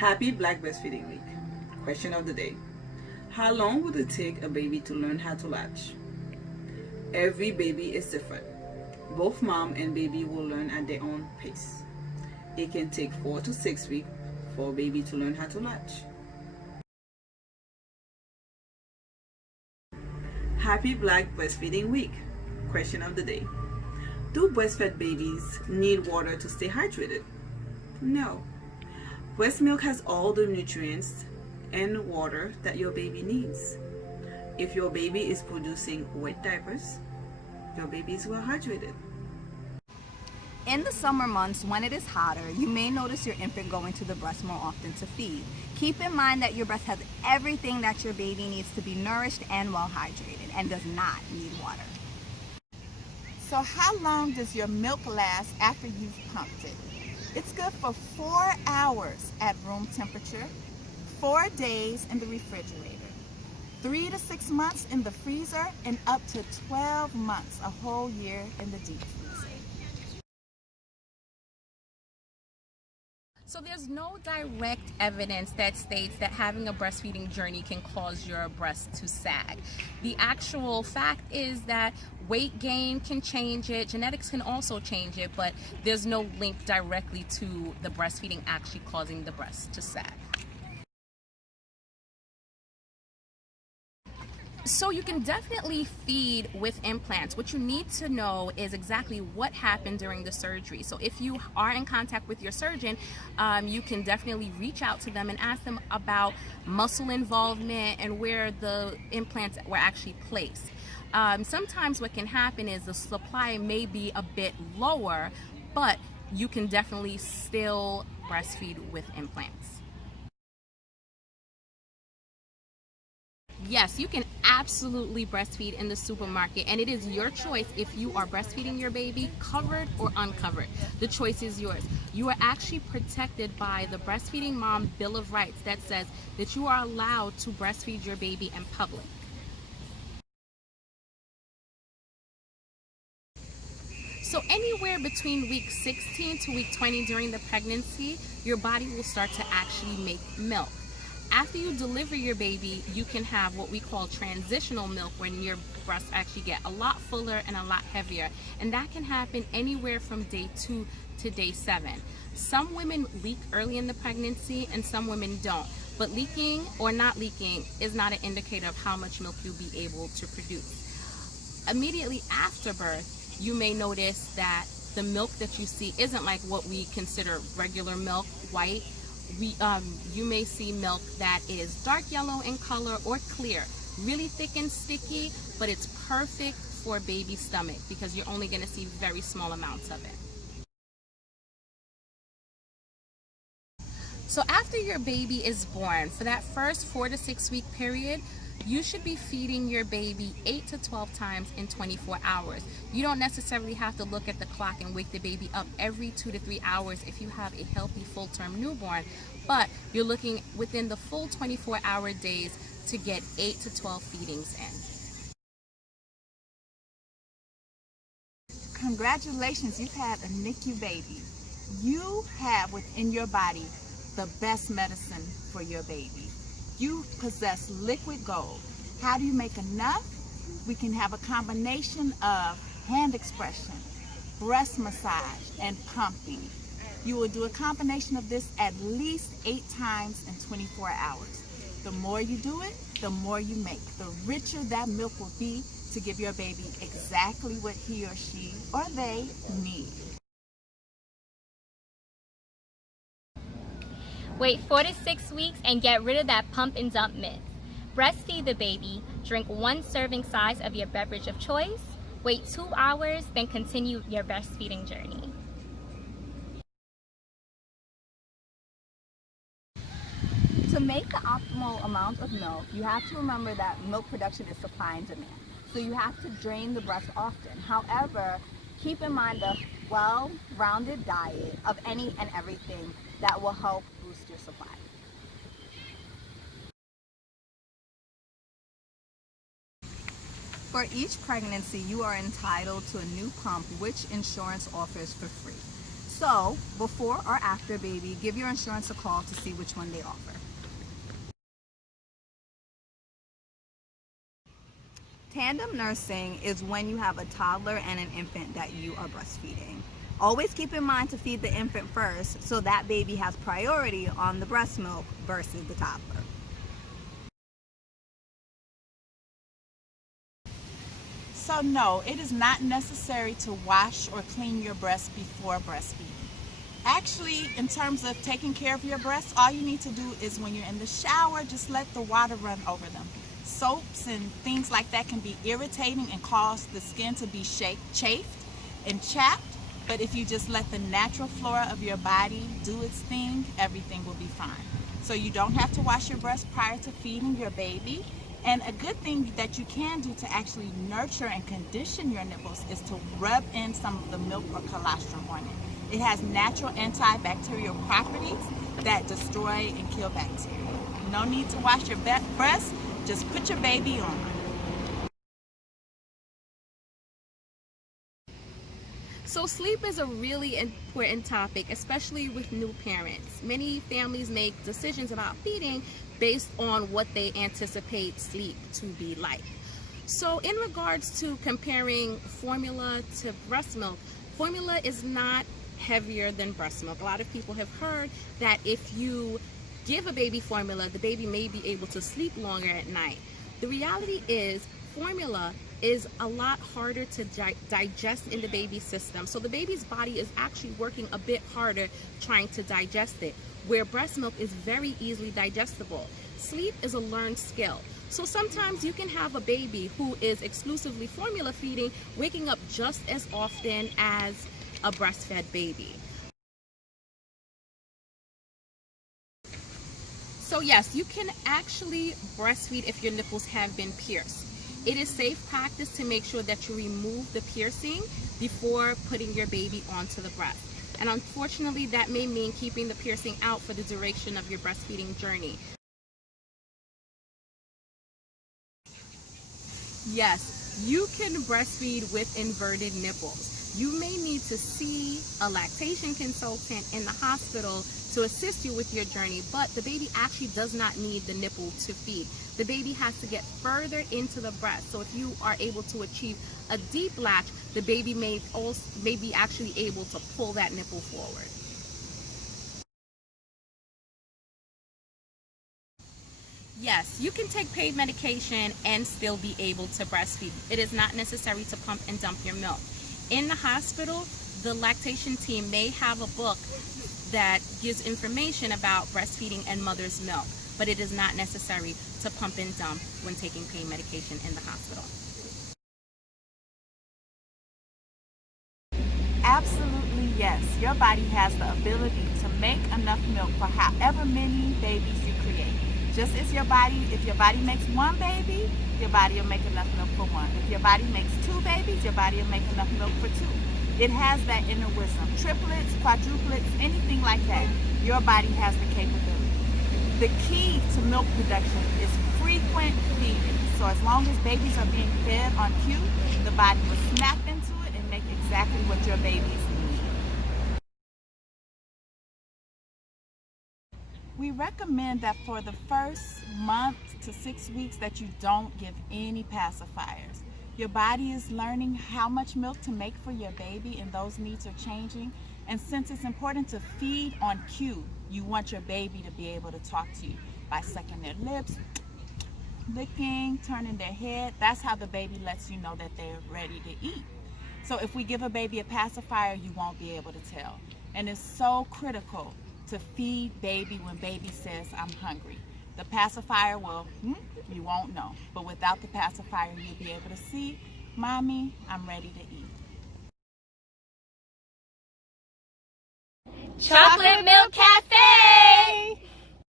Happy Black Breastfeeding Week. Question of the day. How long would it take a baby to learn how to latch? Every baby is different. Both mom and baby will learn at their own pace. It can take 4 to 6 weeks for a baby to learn how to latch. Happy Black Breastfeeding Week. Question of the day. Do breastfed babies need water to stay hydrated? No. Breast milk has all the nutrients and water that your baby needs. If your baby is producing wet diapers, your baby is well hydrated. In the summer months, when it is hotter, you may notice your infant going to the breast more often to feed. Keep in mind that your breast has everything that your baby needs to be nourished and well hydrated and does not need water. So how long does your milk last after you've pumped it? It's good for 4 hours at room temperature, 4 days in the refrigerator, 3 to 6 months in the freezer, and up to 12 months, a whole year in the deep freezer. So there's no direct evidence that states that having a breastfeeding journey can cause your breast to sag. The actual fact is that weight gain can change it, genetics can also change it, but there's no link directly to the breastfeeding actually causing the breast to sag. So you can definitely feed with implants. What you need to know is exactly what happened during the surgery. So if you are in contact with your surgeon, you can definitely reach out to them and ask them about muscle involvement and where the implants were actually placed. Sometimes what can happen is the supply may be a bit lower, but you can definitely still breastfeed with implants. Yes, you can absolutely breastfeed in the supermarket, and it is your choice if you are breastfeeding your baby covered or uncovered. The choice is yours. You are actually protected by the Breastfeeding Mom Bill of Rights that says that you are allowed to breastfeed your baby in public. So anywhere between week 16 to week 20 during the pregnancy, your body will start to actually make milk. After you deliver your baby, you can have what we call transitional milk, when your breasts actually get a lot fuller and a lot heavier. And that can happen anywhere from day 2 to day 7. Some women leak early in the pregnancy and some women don't. But leaking or not leaking is not an indicator of how much milk you'll be able to produce. Immediately after birth, you may notice that the milk that you see isn't like what we consider regular milk, white. You may see milk that is dark yellow in color or clear, really thick and sticky, but it's perfect for a baby's stomach because you're only going to see very small amounts of it. So after your baby is born, for that first 4 to 6 week period, you should be feeding your baby 8 to 12 times in 24 hours. You don't necessarily have to look at the clock and wake the baby up every 2 to 3 hours if you have a healthy full-term newborn, but you're looking within the full 24-hour days to get 8 to 12 feedings in. Congratulations, you've had a NICU baby. You have within your body the best medicine for your baby. You possess liquid gold. How do you make enough? We can have a combination of hand expression, breast massage, and pumping. You will do a combination of this at least 8 times in 24 hours. The more you do it, the more you make. The richer that milk will be to give your baby exactly what he or she or they need. Wait 4 to 6 weeks and get rid of that pump and dump myth. Breastfeed the baby, drink 1 serving size of your beverage of choice, wait 2 hours, then continue your breastfeeding journey. To make the optimal amount of milk, you have to remember that milk production is supply and demand. So you have to drain the breast often. However, keep in mind the well-rounded diet of any and everything that will help boost your supply. For each pregnancy, you are entitled to a new pump which insurance offers for free. So, before or after baby, give your insurance a call to see which one they offer. Tandem nursing is when you have a toddler and an infant that you are breastfeeding. Always keep in mind to feed the infant first so that baby has priority on the breast milk versus the toddler. So no, it is not necessary to wash or clean your breast before breastfeeding. Actually, in terms of taking care of your breasts, all you need to do is when you're in the shower, just let the water run over them. Soaps and things like that can be irritating and cause the skin to be chafed and chapped, but if you just let the natural flora of your body do its thing, everything will be fine. So you don't have to wash your breasts prior to feeding your baby. And a good thing that you can do to actually nurture and condition your nipples is to rub in some of the milk or colostrum on it. It has natural antibacterial properties that destroy and kill bacteria. No need to wash your breasts, just put your baby on. So sleep is a really important topic, especially with new parents. Many families make decisions about feeding based on what they anticipate sleep to be like. So in regards to comparing formula to breast milk, formula is not heavier than breast milk. A lot of people have heard that if you give a baby formula, the baby may be able to sleep longer at night. The reality is formula is a lot harder to digest in the baby's system. So the baby's body is actually working a bit harder trying to digest it, where breast milk is very easily digestible. Sleep is a learned skill. So sometimes you can have a baby who is exclusively formula feeding, waking up just as often as a breastfed baby. So yes, you can actually breastfeed if your nipples have been pierced. It is safe practice to make sure that you remove the piercing before putting your baby onto the breast. And unfortunately, that may mean keeping the piercing out for the duration of your breastfeeding journey. Yes, you can breastfeed with inverted nipples. You may need to see a lactation consultant in the hospital to assist you with your journey, but the baby actually does not need the nipple to feed. The baby has to get further into the breast. So if you are able to achieve a deep latch, the baby may be actually able to pull that nipple forward. Yes, you can take pain medication and still be able to breastfeed. It is not necessary to pump and dump your milk. In the hospital, the lactation team may have a book that gives information about breastfeeding and mother's milk, but it is not necessary to pump and dump when taking pain medication in the hospital. Absolutely yes. Your body has the ability to make enough milk for however many babies you create. Just as if your body makes one baby, your body will make enough milk for one. If your body makes two babies, your body will make enough milk for two. It has that inner wisdom. Triplets, quadruplets, anything like that, your body has the capability. The key to milk production is frequent feeding. So as long as babies are being fed on cue, the body will snap into it and make exactly what your babies need. We recommend that for the first month to 6 weeks that you don't give any pacifiers. Your body is learning how much milk to make for your baby, and those needs are changing. And since it's important to feed on cue, you want your baby to be able to talk to you by sucking their lips, licking, turning their head. That's how the baby lets you know that they're ready to eat. So if we give a baby a pacifier, you won't be able to tell. And it's so critical to feed baby when baby says, I'm hungry. The pacifier will, you won't know. But without the pacifier, you'll be able to see, Mommy, I'm ready to eat. Chocolate Milk Cafe!